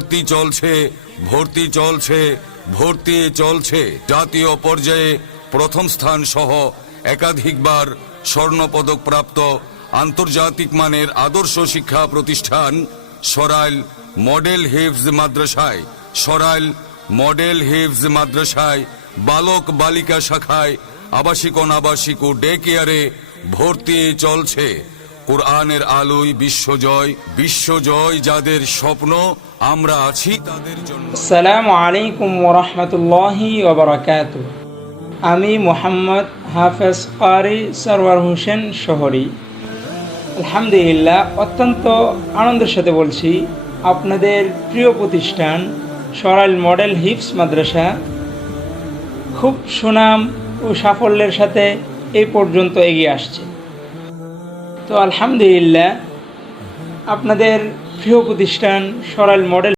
ভর্তি চলছে, ভর্তি চলছে, ভর্তি চলছে। জাতীয় পর্যায়ে প্রথম স্থান সহ একাধিকবার স্বর্ণপদক প্রাপ্ত আন্তর্জাতিক মানের আদর্শ শিক্ষা প্রতিষ্ঠান সরাইল মডেল হিফজ মাদ্রাসায়, সরাইল মডেল হিফজ মাদ্রাসায় বালক বালিকা শাখায় আবাসিক অনাবাসিক ও ডে কেয়ারে ভর্তি চলছে। কোরআনের আলোয় বিশ্বজয়, বিশ্বজয় যাদের স্বপ্ন, আমরা আছি তাদের জন্য। আসসালামু আলাইকুম ওয়া রাহমাতুল্লাহি ওয়া বারাকাতুহু। আমি মোহাম্মদ হাফেজ কারি সরওয়ার হোসেন শহরী। আলহামদুলিল্লাহ, অত্যন্ত আনন্দের সাথে বলছি, আপনাদের প্রিয় প্রতিষ্ঠান সরাইল মডেল হিফজ মাদ্রাসা খুব সুনাম ও সাফল্যের সাথে এই পর্যন্ত এগিয়ে আসছে। তো আলহামদুলিল্লাহ, আপনাদের প্রিয় প্রতিষ্ঠান সরাইল মডেল